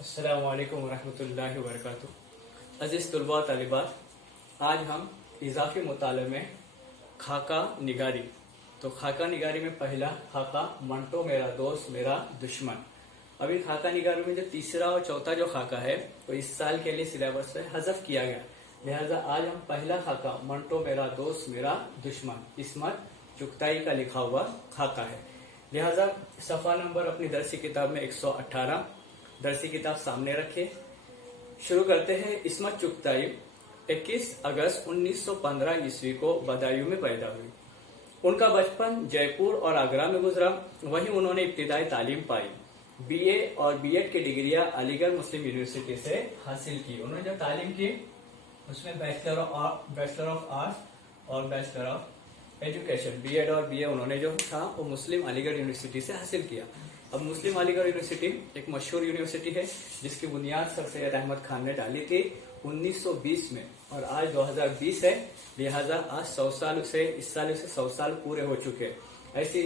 अस्सलामु अलैकुम वरहमतुल्लाहि वबरकातुहू। अज़ीज़ तुलबा व तालिबात, आज हम इजाफी मुताले में खाका निगारी। तो खाका निगारी में पहला खाका मंटो मेरा दोस्त मेरा दुश्मन। अभी खाका निगारी में जो तीसरा और चौथा जो खाका है वो इस साल के लिए सिलेबस से हज़फ किया गया, लिहाजा आज हम पहला खाका मंटो मेरा दोस्त मेरा दुश्मन इस्मत चुगताई का लिखा हुआ खाका है। लिहाजा सफ़ा नंबर अपनी दरसी किताब में 118 दरसी किताब सामने रखे। शुरू करते हैं। इस्मत चुगताई 21 अगस्त 1915 ईस्वी को बदायूं में पैदा हुई। उनका बचपन जयपुर और आगरा में गुजरा। वहीं उन्होंने इब्तिदाई तालीम पाई। बीए और बीएड की डिग्रियां अलीगढ़ मुस्लिम यूनिवर्सिटी से हासिल की। उन्होंने जो तालीम की उसमें बैचलर ऑफ आर्ट्स और बैचलर ऑफ एजुकेशन बीएड और बीए उन्होंने जो था वो मुस्लिम अलीगढ़ यूनिवर्सिटी से हासिल किया। अब मुस्लिम अलीगढ़ यूनिवर्सिटी एक मशहूर यूनिवर्सिटी है जिसकी बुनियाद सर सैयद अहमद खान ने डाली थी 1920 में और आज 2020 है, लिहाजा आज 100 साल से इस साल से 100 साल पूरे हो चुके। ऐसी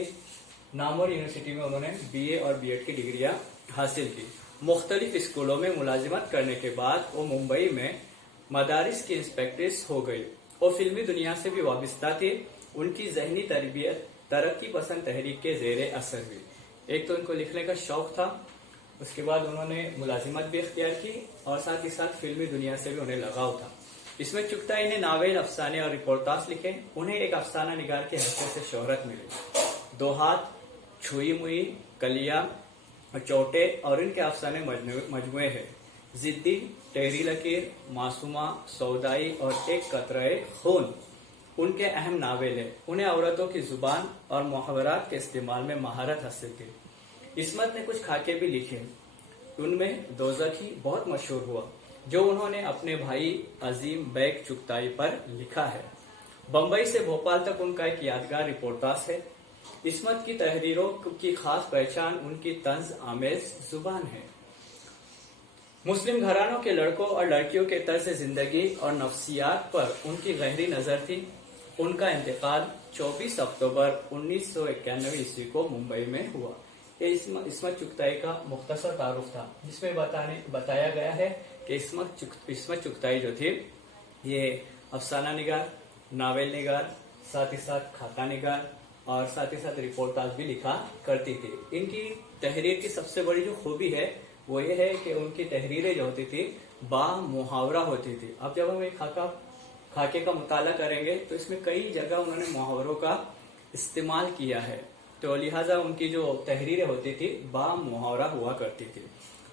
नामवर यूनिवर्सिटी में उन्होंने बीए और बीएड की डिग्रियां हासिल की। मुख्तलिफ स्कूलों में मुलाजिमत करने के बाद वो मुंबई में मदारिस की इंस्पेक्ट्रेस हो गई। वो फिल्मी दुनिया से भी वाबस्ता थी। उनकी जहनी तरबियत तरक्की पसंद तहरीक के जेर असर हुई। एक तो उनको लिखने का शौक था, उसके बाद उन्होंने मुलाजिमत भी इख्तियार की और साथ ही साथ फिल्मी दुनिया से भी उन्हें लगाव था। इसमें चुगताई ने नावेल, अफसाने और रिपोर्टाज लिखे। उन्हें एक अफसाना निगार के हैसियत से शोहरत मिली। दो हाथ, छुई मुई, कलिया, चोटे और इनके अफसाने मजमुए हैं। जिद्दी, टेहरी लकीर, मासूमा, सौदाई और एक कतरे खून उनके अहम नावेल है। उन्हें औरतों की जुबान और मुहावरात के इस्तेमाल में महारत हासिल की। इस्मत ने कुछ खाके भी लिखे। उनमें दोज़खी बहुत मशहूर हुआ जो उन्होंने अपने भाई अजीम बैग चुगताई पर लिखा है। बम्बई से भोपाल तक उनका एक यादगार रिपोर्टाज है। इस्मत की तहरीरों की खास पहचान उनकी तंज आमेज जुबान है। मुस्लिम घरानों के लड़कों और लड़कियों के तर्ज जिंदगी और नफ्सियात पर उनकी गहरी नजर थी। उनका इंतकाल 24 अक्टूबर 1991 ईस्वी को मुंबई में हुआ। ये इस्मत चुगताई का मुख्तसर तारुफ था जिसमें बताया गया है कि इस्मत चुगताई जो थी ये अफसाना निगार, नावेल निगार, साथ ही साथ खाता निगार और साथ ही साथ रिपोर्टाज भी लिखा करती थी। इनकी तहरीर की सबसे बड़ी जो खूबी है वो ये है कि उनकी तहरीरें जो होती थी बा मुहावरा होती थी। अब जब हम एक खाके का मुताला करेंगे तो इसमें कई जगह उन्होंने मुहावरों का इस्तेमाल किया है, तो लिहाजा उनकी जो तहरीरें होती थी बा मुहावरा हुआ करती थी।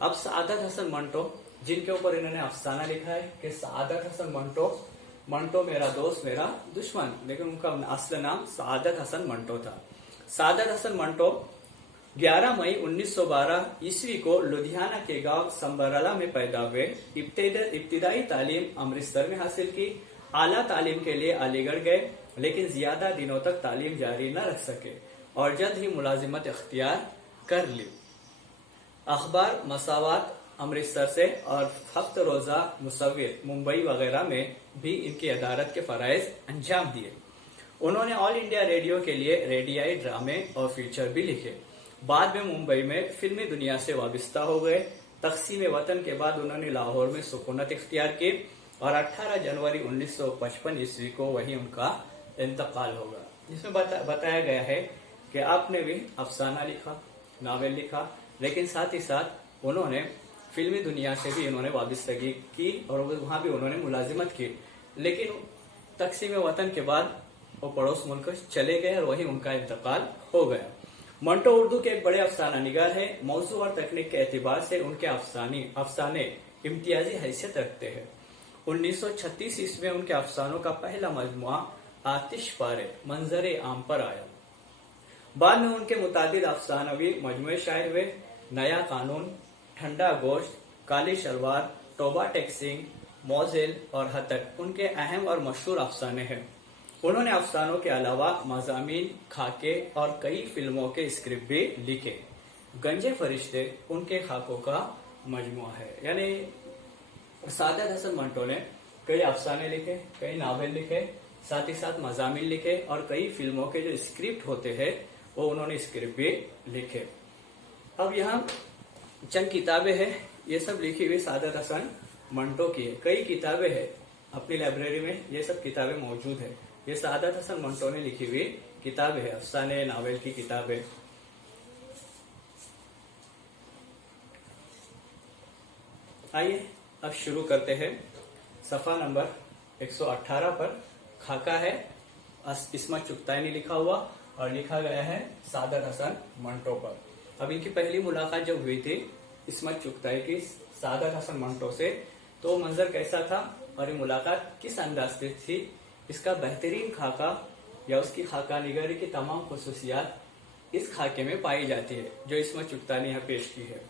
अब सादत हसन मंटो, जिनके ऊपर इन्होंने अफसाना लिखा है कि सादत हसन मंटो मेरा दोस्त मेरा दुश्मन, लेकिन उनका असल नाम सादत हसन मंटो था। सादत हसन मंटो 11 मई 1912 ईस्वी को लुधियाना के गांव संबरला में पैदा हुए। इब्तिदाई तालीम अमृतसर में हासिल की। आला तालीम के लिए अलीगढ़ गए, लेकिन ज्यादा दिनों तक तालीम जारी न रख सके और जल्द ही मुलाजिमत इख्तियार कर ली। अखबार मसावात अमृतसर से और हफ्त रोजा मुसव्विर मुंबई वगैरह में भी इनकी अदालत के फराइज अंजाम दिए। उन्होंने ऑल इंडिया रेडियो के लिए रेडियाई ड्रामे और फीचर भी लिखे। बाद में मुंबई में फिल्मी दुनिया से वाबस्ता हो गए। तकसीम वतन के बाद उन्होंने लाहौर में सुकूनत इख्तियार की और 18 जनवरी 1955 ईस्वी को वही उनका इंतकाल होगा। जिसमें बताया गया है कि आपने भी अफसाना लिखा, नावल लिखा, लेकिन साथ ही साथ उन्होंने फिल्मी दुनिया से भी उन्होंने वाबस्तगी की और वहां भी उन्होंने मुलाजिमत की, लेकिन तकसीम वतन के बाद वो पड़ोस मुल्क चले गए और वही उनका इंतकाल हो गया। मंटो उर्दू के एक बड़े अफसाना निगार है। मौजू और तकनीक के एतबार से उनके अफसाने इम्तियाजी हैसियत रखते हैं। 1936 ईस्वी में उनके अफसानों का पहला मजमुआ आतिश पारे मंजरे आम पर आया। बाद में उनके मुतादिद अफसानवी मजमुए शाये हुए। नया कानून, ठंडा गोश्त, काली शलवार, टोबा टेक्सिंग, मोजिल और हतक उनके अहम और मशहूर अफसाने हैं। उन्होंने अफसानों के अलावा मज़ामीन, खाके और कई फिल्मों के स्क्रिप्ट भी लिखे। गंजे फरिश्ते उनके खाकों का मजमुआ है। यानी सादत हसन मंटो ने कई अफसाने लिखे, कई नावल लिखे, साथ ही साथ मज़ामीन लिखे और कई फिल्मों के जो स्क्रिप्ट होते हैं वो उन्होंने स्क्रिप्ट भी लिखे। अब यहाँ चंद किताबें हैं, ये सब लिखी हुई सादत हसन मंटो की है। कई किताबें हैं अपनी लाइब्रेरी में, ये सब किताबें मौजूद है। ये सादत हसन मंटो ने लिखी हुई किताबें है, अफसाने नावल की किताबें। आइए अब शुरू करते हैं। सफा नंबर 118 पर खाका है, इस्मत चुगताई लिखा हुआ और लिखा गया है सादत हसन मंटो पर। अब इनकी पहली मुलाकात जब हुई थी इस्मत चुगताई की सादत हसन मंटो से, तो मंजर कैसा था और ये मुलाकात किस अंदाज से थी, इसका बेहतरीन खाका या उसकी खाका निगारी की तमाम खुसूसियात इस खाके में पाई जाती है जो इस्मत चुगताई ने यहाँ पेश की है।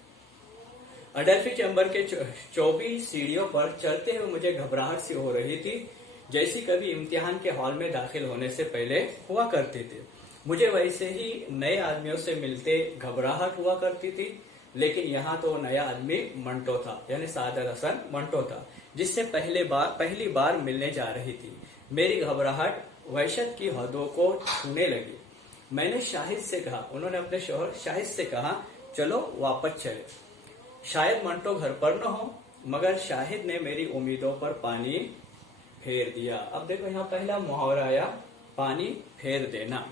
अडल्फी चैम्बर के 24 सीढ़ियों पर चढ़ते हुए मुझे घबराहट सी हो रही थी, जैसी कभी इम्तिहान के हॉल में दाखिल होने से पहले हुआ करती थी। मुझे वैसे ही नए आदमियों से मिलते घबराहट हुआ करती थी, लेकिन यहाँ तो नया आदमी मंटो था, यानी सादत हसन मंटो था, जिससे पहली बार मिलने जा रही थी। मेरी घबराहट वहशत की हदों को छूने लगी। मैंने शाहिद से कहा, उन्होंने अपने शौहर शाहिद से कहा, चलो वापस चले। शायद मंटो घर पर न हो, मगर शाहिद ने मेरी उम्मीदों पर पानी फेर दिया। अब देखो यहाँ पहला मुहावरा आया, पानी फेर देना।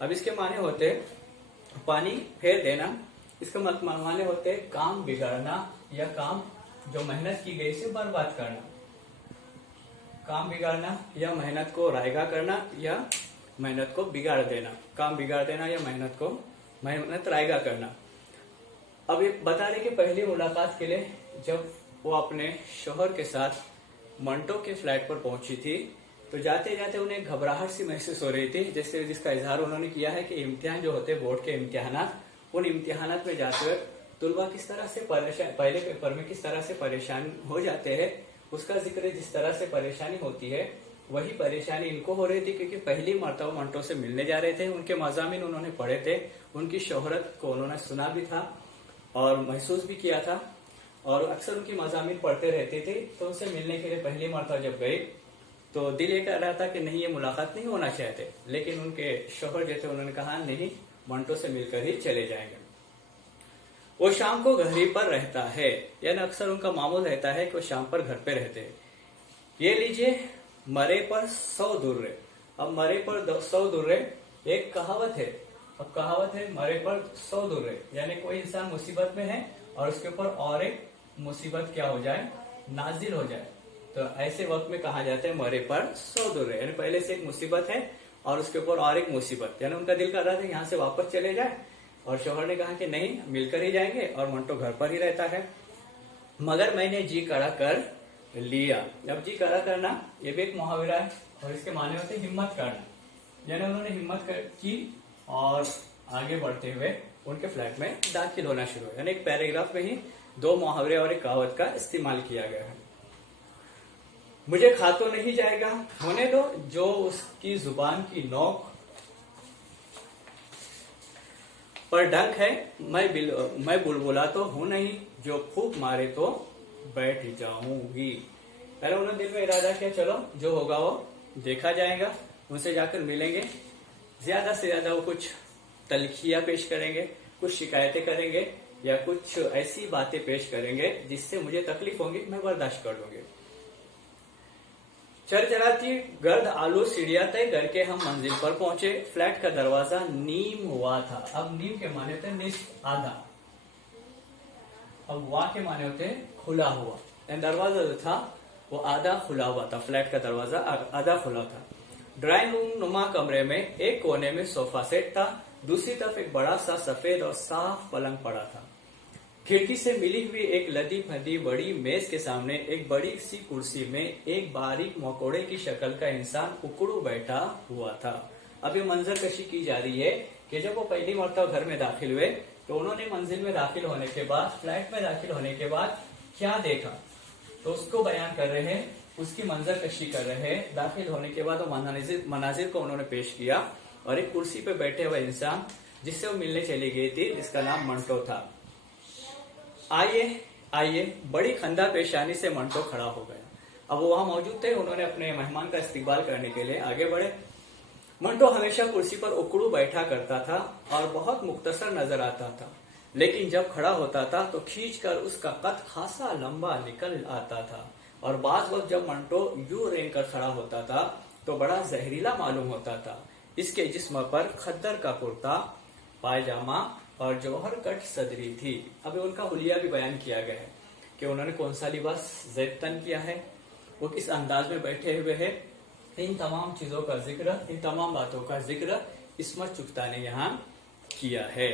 अब इसके माने होते पानी फेर देना, इसके माने होते काम बिगाड़ना या काम जो मेहनत की गई से बर्बाद करना। काम बिगाड़ना या मेहनत को रायगा करना या मेहनत को बिगाड़ देना। काम बिगाड़ देना या मेहनत रायगा करना। अब ये बता रहे कि पहली मुलाकात के लिए जब वो अपने शौहर के साथ मंटो के फ्लैट पर पहुंची थी, तो जाते जाते उन्हें घबराहट सी महसूस हो रही थी, जैसे जिसका इजहार उन्होंने किया है कि इम्तिहान जो होते बोर्ड के इम्तिहान, उन इम्तिहानात में जाते हुए तुलबा किस तरह से परेशान, पहले पेपर में किस तरह से परेशान हो जाते हैं, उसका जिक्र जिस तरह से परेशानी होती है वही परेशानी इनको हो रही थी, क्योंकि पहली मर्तबा मंटो से मिलने जा रहे थे। उनके मज़ामिन उन्होंने पढ़े थे, उनकी शोहरत को उन्होंने सुना भी था और महसूस भी किया था, और अक्सर उनकी मज़ामिन पढ़ते रहते थे। तो उनसे मिलने के लिए पहली मर्तबा जब गए तो दिल ये कह रहा था कि नहीं, ये मुलाकात नहीं होना चाहते, लेकिन उनके शौहर जो थे उन्होंने कहा नहीं, मंटो से मिलकर ही चले जाएंगे। वो शाम को घर ही पर रहता है, यानी अक्सर उनका मामूल रहता है कि वो शाम पर घर पे रहते हैं। ये लीजिए, मरे पर 100 दुर्रे। अब मरे पर 100 दुर्रे एक कहावत है। अब कहावत है मरे पर 100 दुर्रे, यानी कोई इंसान मुसीबत में है और उसके ऊपर और एक मुसीबत क्या हो जाए, नाजिल हो जाए, तो ऐसे वक्त में कहा जाता है मरे पर 100 दुर्रे, यानी पहले से एक मुसीबत है और उसके ऊपर और एक मुसीबत। यानी उनका दिल कर रहा था यहाँ से वापस चले जाए, और शौहर ने कहा कि नहीं, मिलकर ही जाएंगे, और मंटो घर पर ही रहता है। मगर मैंने जी कड़ा कर लिया। अब जी कड़ा करना ये भी एक मुहावरा है, और इसके माने होते हिम्मत करना, यानी उन्होंने हिम्मत की और आगे बढ़ते हुए उनके फ्लैट में दाखिल होना शुरू हुआ। यानी एक पैराग्राफ में ही 2 मुहावरे और एक कहावत का इस्तेमाल किया गया है। मुझे खा तो नहीं जाएगा, होने दो जो उसकी जुबान की नोक पर डंक है, मैं बुलबुला तो हूं नहीं, जो फूक मारे तो बैठ जाऊंगी। पहले उन्होंने दिल में इरादा किया, चलो जो होगा वो देखा जाएगा, उनसे जाकर मिलेंगे, ज्यादा से ज्यादा वो कुछ तलखियां पेश करेंगे, कुछ शिकायतें करेंगे या कुछ ऐसी बातें पेश करेंगे जिससे मुझे तकलीफ होगी, मैं बर्दाश्त कर लूंगी। चरचराती गर्द आलू सीढ़ियां तय करके हम मंजिल पर पहुंचे। फ्लैट का दरवाजा नीम हुआ था। अब नीम के माने होते निस्फ, आधा, अब वाह के माने होते खुला हुआ। दरवाजा जो था वो आधा खुला हुआ था, फ्लैट का दरवाजा आधा खुला था। ड्राइंग रूम नुमा कमरे में एक कोने में सोफा सेट था, दूसरी तरफ एक बड़ा सा सफेद और साफ पलंग पड़ा था। खिड़की से मिली हुई एक लदी फदी बड़ी मेज के सामने एक बड़ी सी कुर्सी में एक बारीक मकोड़े की शक्ल का इंसान उकड़ू बैठा हुआ था। अब ये मंजर कशी की जा रही है कि जब वो पहली मर्तबा घर में दाखिल हुए तो उन्होंने मंजिल में दाखिल होने के बाद, फ्लैट में दाखिल होने के बाद क्या देखा, तो उसको बयान कर रहे हैं, उसकी मंजर कशी कर रहे हैं। दाखिल होने के बाद वो मनाजिर को उन्होंने पेश किया, और एक कुर्सी पे बैठे हुए इंसान जिससे वो मिलने चली गई थी, जिसका नाम मंटो था। आइए, बड़ी खंदा पेशानी से मंटो खड़ा हो गया। अब वो वहां मौजूद थे, उन्होंने अपने मेहमान का इस्तकबाल करने के लिए आगे बढ़े। मंटो हमेशा कुर्सी पर उकड़ू बैठा करता था और बहुत मुख्तसर नजर आता था। लेकिन जब खड़ा होता था तो खींचकर उसका कद खासा लंबा निकल आता था। और बाज वक्त जब मंटो यूं रेंग कर खड़ा होता था तो बड़ा जहरीला मालूम होता था। इसके जिस्म पर खद्दर का कुर्ता पायजामा और जौहर कट सदरी थी। अभी उनका हुलिया भी बयान किया गया है कि उन्होंने कौन सा लिबास ज़ेब किया है, वो किस अंदाज में बैठे हुए हैं। इन तमाम चीजों का जिक्र, इन तमाम बातों का जिक्र इस्मत चुगता ने यहाँ किया है।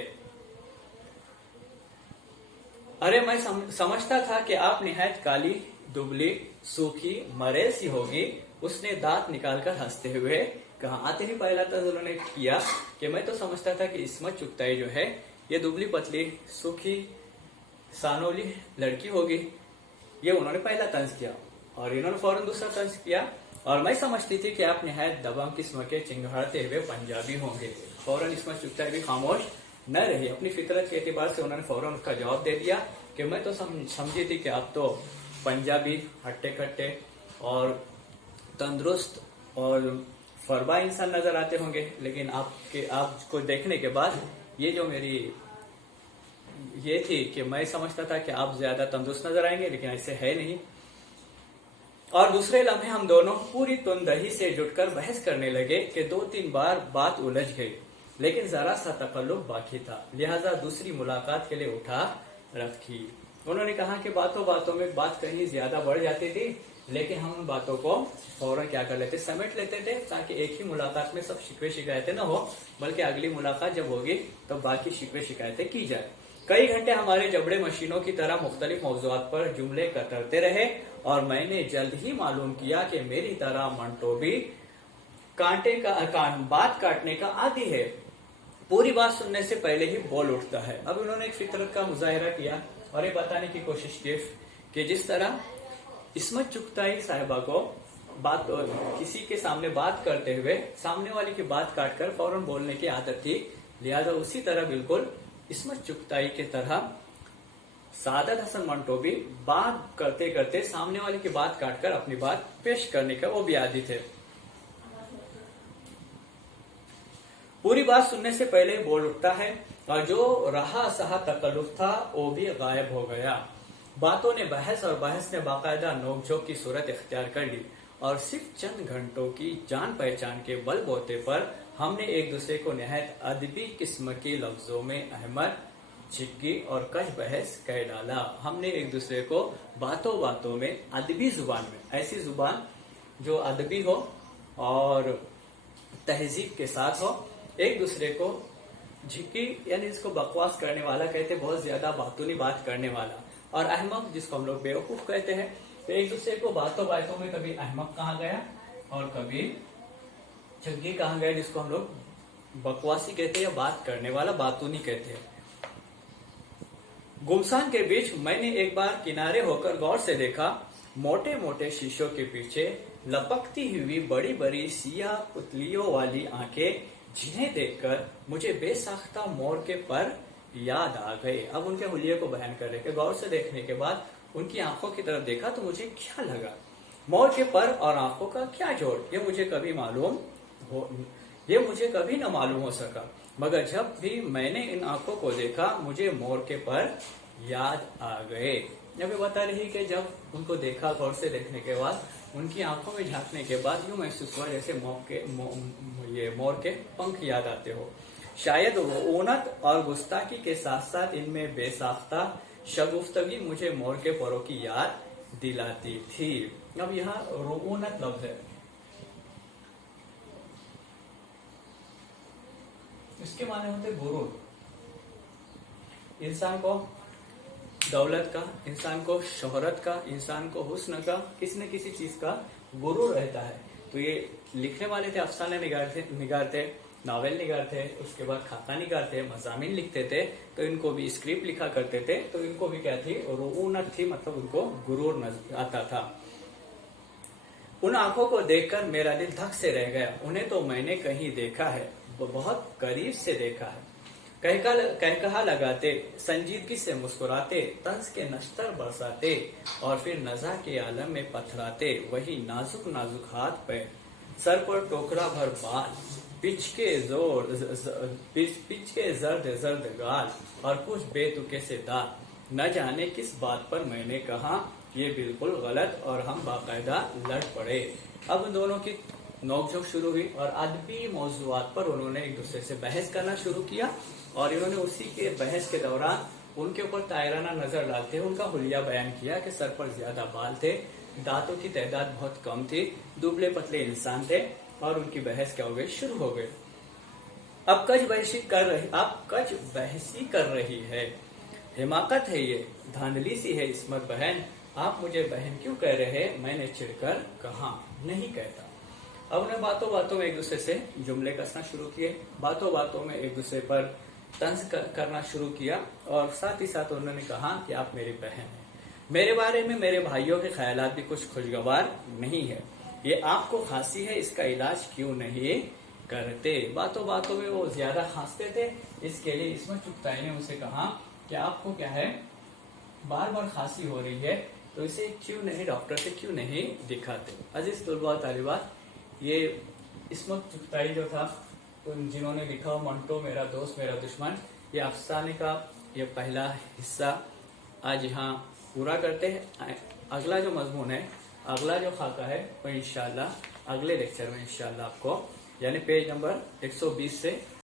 अरे मैं समझता था कि आप निहायत काली, दुबली, सूखी, मरे सी होगी। उसने दांत निकालकर हंसते हुए कहा। आते ही पहला तर्ज उन्होंने किया कि मैं तो समझता था कि इस्मत चुगताई जो है ये दुबली पतली, सूखी, सानोली लड़की होगी। ये उन्होंने पहला तंज किया और इन्होंने फौरन दूसरा तंज किया। और मैं समझती थी कि आप निहायत दबंग किस्म के चिंगाड़ते हुए पंजाबी होंगे। फौरन इस्मत चुगताई भी खामोश न रही। अपनी फितरत के एतबार से उन्होंने फौरन उसका जवाब दे दिया कि मैं तो समझी थी कि आप तो पंजाबी, हट्टे कट्टे और तंदुरुस्त और फरबा इंसान नजर आते होंगे, लेकिन आपको देखने के बाद ये जो मेरी ये थी कि मैं समझता था कि आप ज्यादा तंदुरुस्त नजर आएंगे, लेकिन ऐसे है नहीं। और दूसरे लम्हे हम दोनों पूरी तुंदही से जुटकर बहस करने लगे कि 2-3 बार बात उलझ गई, लेकिन जरा सा तकल्लुफ बाकी था, लिहाजा दूसरी मुलाकात के लिए उठा रखी। उन्होंने कहा कि बातों बातों में बात कहीं ज्यादा बढ़ जाती थी, लेकिन हम उन बातों को फौरन क्या कर लेते, समेट लेते थे, ताकि एक ही मुलाकात में सब शिकवे शिकायतें न हो, बल्कि अगली मुलाकात जब होगी तब बाकी शिकवे शिकायतें की जाए। कई घंटे हमारे जबड़े मशीनों की तरह मुख्तलिफ मौज़ूआत पर जुमले कतरते रहे और मैंने जल्द ही मालूम किया कि मेरी तरह मंटो भी बात काटने का आदी है। पूरी बात सुनने से पहले ही बोल उठता है। अब उन्होंने एक फितरत का मुजाहिरा किया और ये बताने की कोशिश की कि जिस तरह इस्मत चुगताई साहिबा को किसी के सामने बात करते हुए सामने वाले की बात काटकर फौरन बोलने की आदत थी, लिहाजा उसी तरह बिल्कुल इस्मत चुगताई के तरह सादत हसन मंटो भी बात करते करते सामने वाले की बात काटकर अपनी बात पेश करने का वो भी आदी थे। पूरी बात सुनने से पहले बोल उठता है और जो रहा सहा तकल्लुफ था वो भी गायब हो गया। बातों ने बहस और बहस ने बाकायदा नोकझोंक की सूरत इख्तियार कर ली और सिर्फ चंद घंटों की जान पहचान के बलबूते पर हमने एक दूसरे को निहायत अदबी किस्म के लफ्जों में अहमद, चिक्की और कश बहस कह डाला। हमने एक दूसरे को बातों बातों में अदबी जुबान में, ऐसी जुबान जो अदबी हो और तहजीब के साथ हो, एक दूसरे को झिक्की यानी इसको बकवास करने वाला कहते, बहुत ज्यादा बातूनी बात करने वाला, और अहमक जिसको हम लोग बेवकूफ कहते हैं। तो एक दूसरे को बातों बातों में कभी अहमक कहा गया और कभी झग्गी कहा गया, जिसको हम लोग बकवासी कहते हैं या बात करने वाला बातूनी कहते हैं। गुमसान के बीच मैंने एक बार किनारे होकर गौर से देखा, मोटे मोटे शीशों के पीछे लपकती हुई बड़ी बड़ी सियाह पुतलियों वाली आंखें, जिन्हें देखकर मुझे बेसाख्ता मोर के पर याद आ गए। अब उनके हुलिये को बयान कर रहे कि गौर से देखने के बाद उनकी आंखों की तरफ देखा तो मुझे क्या लगा, मोर के पर और आंखों का क्या जोड़, ये मुझे कभी न मालूम हो सका। मगर जब भी मैंने इन आंखों को देखा मुझे मोर के पर याद आ गए। अभी बता रही कि जब उनको देखा, गौर से देखने के बाद उनकी आंखों में झांकने के बाद यूं महसूस हुआ जैसे मोर के पंख याद आते हो। शायद रोनत और गुस्ताखी के साथ साथ इनमें बेसाख्ता शगुफ्तगी मुझे मोर के परों की याद दिलाती थी। अब यहाँ रोनत लफ्ज है, इसके माने होते गुरूर। इंसान को दौलत का, इंसान को शोहरत का, इंसान को हुस्न का, किसी न किसी चीज का गुरूर रहता है। तो ये लिखने वाले थे, अफसाने निगार थे, नावल निगार थे, उसके बाद खाका निगार थे, मज़ामीन लिखते थे, तो इनको भी स्क्रिप्ट लिखा करते थे, तो इनको भी क्या थी, रुऊनत थी, मतलब उनको गुरूर आता था। उन आंखों को देखकर मेरा दिल धक से रह गया। उन्हें तो मैंने कहीं देखा है, बहुत करीब से देखा है। कहकहा लगाते, संजीदगी से मुस्कुराते, तंज के नश्तर बरसाते और फिर नज़ा के आलम में पथराते, वही नाजुक नाजुक हाथ पैर, सर पर टोकरा भर बाल, पिच के जोर पिच के जर्द जर्द गाल और कुछ बेतुके से दाल। न जाने किस बात पर मैंने कहा ये बिल्कुल गलत और हम बाकायदा लड़ पड़े। अब दोनों की नोकझोंक शुरू हुई और अदबी मौजूआत पर उन्होंने एक दूसरे से बहस करना शुरू किया और इन्होंने उसी के बहस के दौरान उनके ऊपर तायराना नजर डालते हुए उनका हुलिया बयान किया कि सर पर ज्यादा बाल थे, दांतों की तादाद बहुत कम थी, दुबले पतले इंसान थे और उनकी बहस क्या हो गई, शुरू हो गई। अब कज बहसी कर रही है, हिमाकत है ये, धांधली सी है इस्मत बहन, आप मुझे बहन क्यों कह रहे, मैंने चिढ़कर कहा, नहीं कहता। अब उन्हें बातों बातों में एक दूसरे से जुमले कसना शुरू किए, बातों बातों में एक दूसरे पर तंज करना शुरू किया और साथ ही साथ उन्होंने कहा कि आप मेरी बहन हैं, मेरे बारे में मेरे भाइयों के ख्यालात भी कुछ खुशगवार नहीं है, ये आपको खांसी है, इसका इलाज क्यों नहीं करते। बातों बातों में वो ज्यादा खांसते थे, इसके लिए इस्मत चुगताई ने उसे कहा कि आपको क्या है, बार बार खांसी हो रही है, तो इसे क्यों नहीं डॉक्टर से क्यों नहीं दिखाते। अजीज तुलबा तालिबात, ये इस्मत चुगताई जो था जिन्होंने लिखा मंटो मेरा दोस्त मेरा दुश्मन, ये अफसाने का ये पहला हिस्सा आज यहाँ पूरा करते हैं। अगला जो मजमून है, अगला जो खाका है, वो इंशाल्लाह अगले लेक्चर में इंशाल्लाह आपको यानी पेज नंबर 120 से